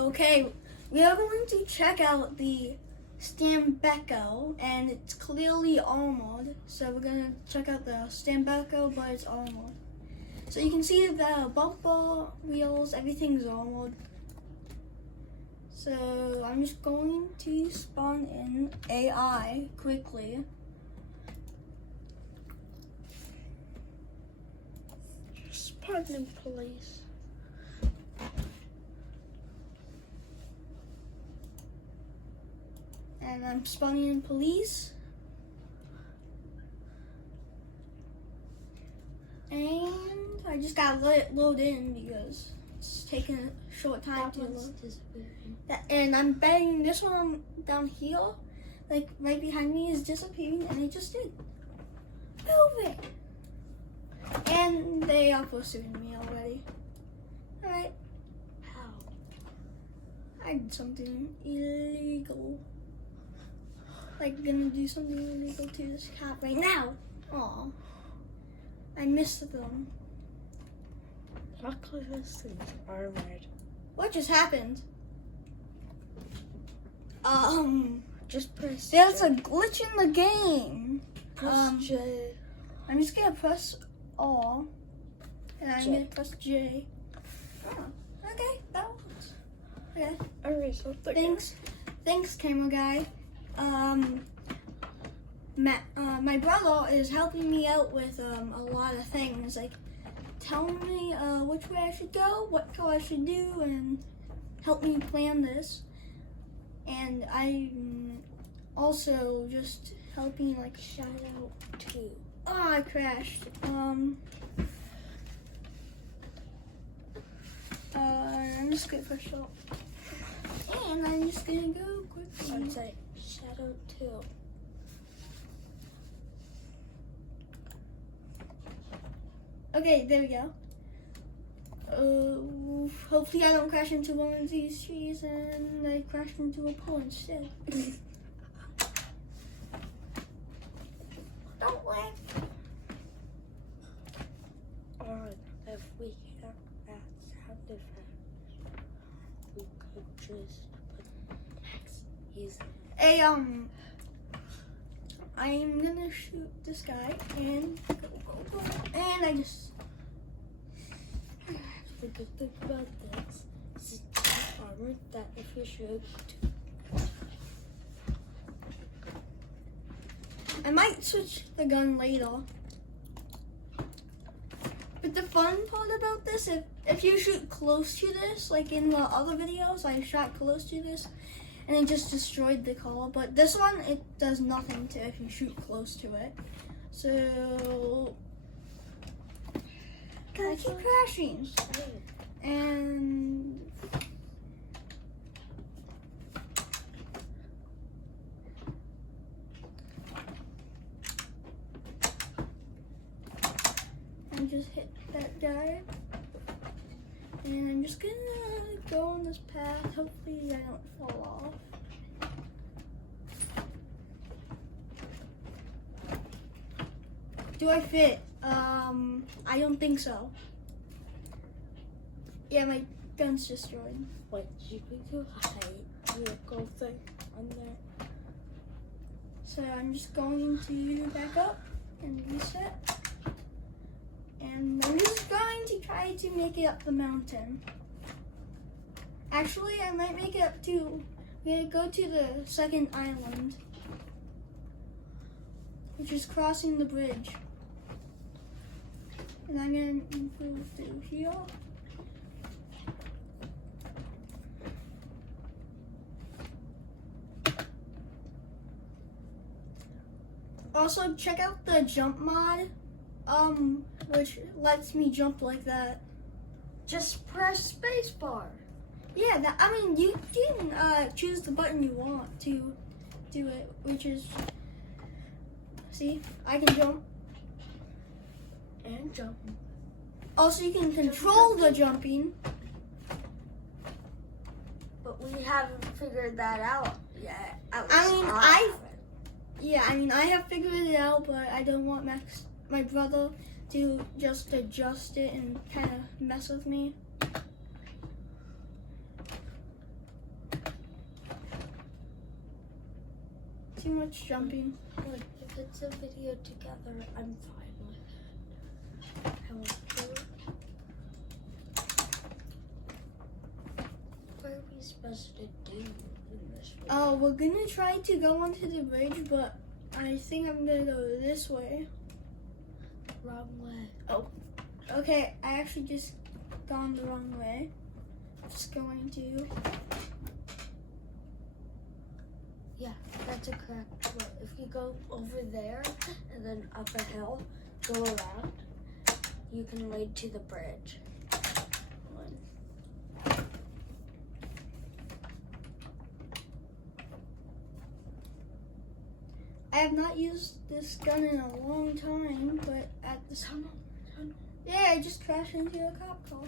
Okay, we are going to check out the Stambeco, and it's clearly Armored. So we're going to check out the Stambeco, but it's Armored. So you can see the bumper, wheels, everything's Armored. So I'm just going to spawn in AI quickly. Spawn in police. And I'm spawning in police. And I just gotta let it load in because it's taking a short time to load. And I'm betting this one down here, like right behind me, is disappearing, and it just did. Move it! And they are pursuing me already. Alright. How? I did something illegal. Like, gonna do something illegal to this cop right now. Aw. I missed them. Luckily this thing's armored. What just happened? Just press There's J. a glitch in the game. Press J. I'm just gonna press R. And I'm J. gonna press J. Oh, okay, that works. Okay. Alright, so Thanks, camera guy. My brother is helping me out with a lot of things, like telling me which way I should go, what color I should do, and help me plan this. And I'm also just helping, like, shout out to. Oh, I crashed. I'm just gonna push up. And I'm just gonna go quickly. I'd say Shadow 2. Okay, there we go. Hopefully I don't crash into one of these trees and I crash into a pole instead. Don't laugh. Or if we have that sound effect, we could just put Max easy. Hey, I'm gonna shoot this guy and go. And I just. The good thing about this is it's armored that if you shoot, I might switch the gun later. But the fun part about this, if you shoot close to this, like in the other videos, I shot close to this and it just destroyed the car. But this one, it does nothing to if you shoot close to it. So, I keep crashing. And I just hit that guy. And I'm just gonna go on this path. Hopefully I don't fall off. Do I fit? I don't think so. Yeah, my gun's destroyed. wait, you can do hide vehicle thing on there. So I'm just going to back up and reset. And I'm just going to try to make it up the mountain. Actually, I might make it up to, we're gonna go to the second island, which is crossing the bridge. And I'm gonna move through here. Also, check out the jump mod, which lets me jump like that. Just press spacebar. Yeah, I mean, you can choose the button you want to do it, which is, see, I can jump. And jump. Also, you can control the jumping. But we haven't figured that out yet. I mean, I have figured it out, but I don't want my brother to just adjust it and kind of mess with me. Too much jumping. Look, if it's a video together, I'm fine with it. I won't do it. What are we supposed to do in this video? Oh, we're gonna try to go onto the bridge, but I think I'm gonna go this way. Wrong way. Okay, I actually just gone the wrong way. Just going to. Yeah, that's a correct way. If you go over there and then up a hill, go around, you can lead to the bridge. I have not used this gun in a long time, but at the Tunnel. yeah, I just crashed into a cop car.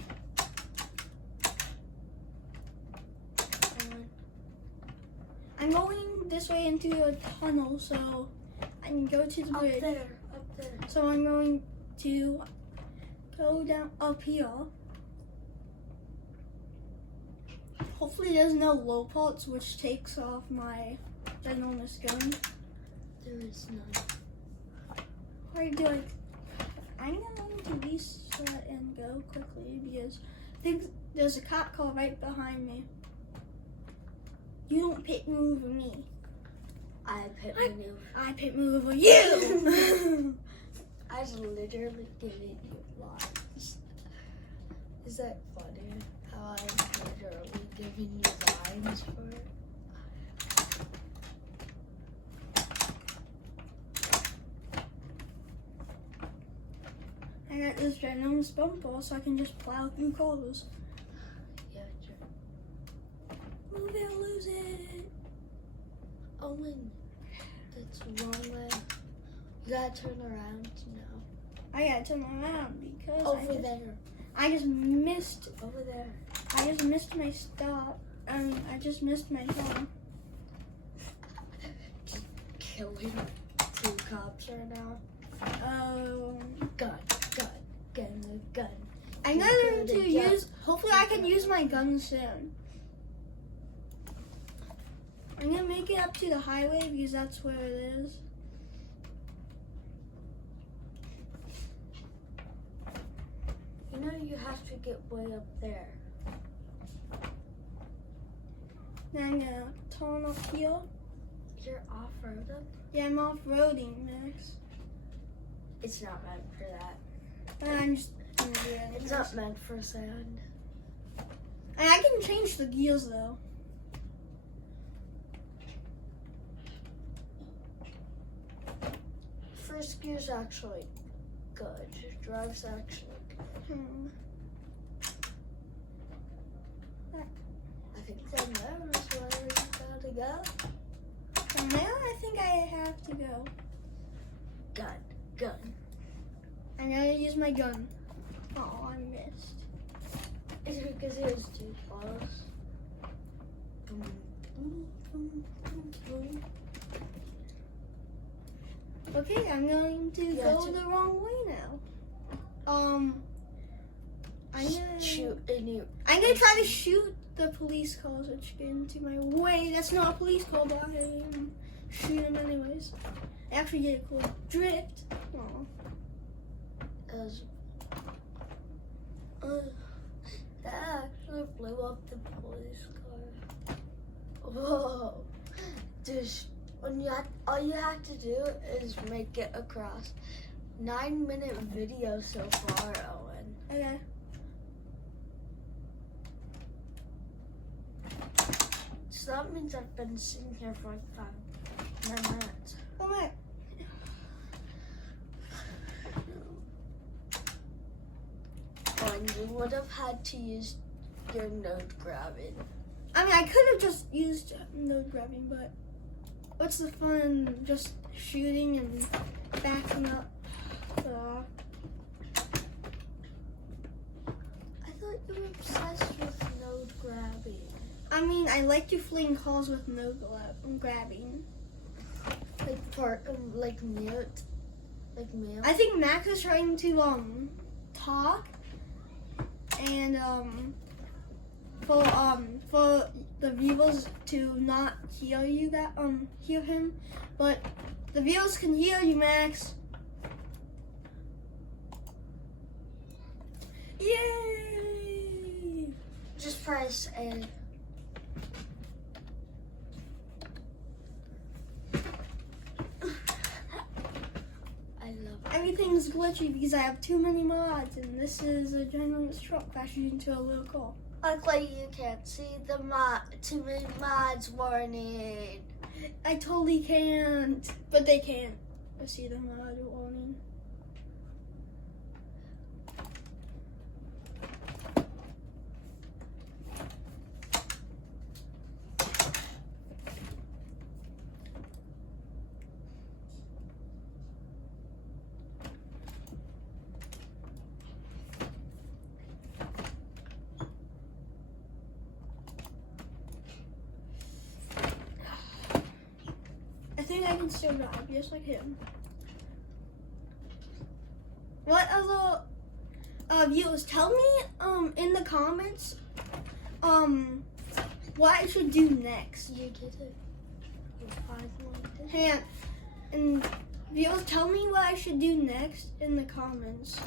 I'm going this way into a tunnel, so I can go to the bridge. Up there. So I'm going to go down up here. Hopefully there's no low parts, which takes off my ginormous gun. There is none. Or do I'm going to reset and go quickly because I think there's a cop car right behind me. You don't pit move over me. I pit maneuver. I pit move over you. I was literally giving you lines. Is that funny? How I'm literally giving you lines for it? I got this ginormous bumper so I can just plow through cars. Yeah, true. Move it or lose it. Owen, that's the wrong way. You gotta turn around now. I gotta turn around because Over there. I just missed. Over there. I just missed my stop. I just missed my turn. Killing 2 cops right now. Gun. I'm going to use. Hopefully, I can use my gun soon. I'm gonna make it up to the highway because that's where it is. You know you have to get way up there. Now I'm gonna turn up here. You're off-roading? Yeah, I'm off-roading, Max. It's not meant for that. And I'm just gonna do it anyways. It's not meant for sand. And I can change the gears though. First gear's actually good. Drive's actually good. I think then there is where we gotta go. So now I think I have to go. Gun. I'm gonna use my gun. Oh, I missed. It's because it was too close. Okay, I'm going to Yeah, go the wrong way now. I'm gonna shoot and you. I'm gonna try to shoot the police cars which get into my way. That's not a police car, but I shoot them anyways. I actually get a cool drift. Aw. That actually blew up the police car. Whoa! Just all you have to do is make it across. 9-minute video so far, Owen. Okay. So that means I've been sitting here for like 9 minutes. Oh my. And you would have had to use your node grabbing. I mean, I could have just used node grabbing, but what's the fun in just shooting and backing up? I thought you were obsessed with node grabbing. I mean, I like to fling calls with node grabbing. Like mute. I think Max is trying to talk and for the viewers to not hear you hear him, but the viewers can hear you, Max. Yay! Just press A. I love it. Everything's glitchy because I have too many mods, and this is a giant truck crashing into a little car. Luckily you can't see the too many mods warning. I totally can't, but they can't see the mod warning. I think I can still drive just like him. What other viewers, tell me in the comments what I should do next. You did it. You finally did it. Hey, and viewers, tell me what I should do next in the comments.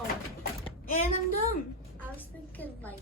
Oh, And I'm done. I was thinking like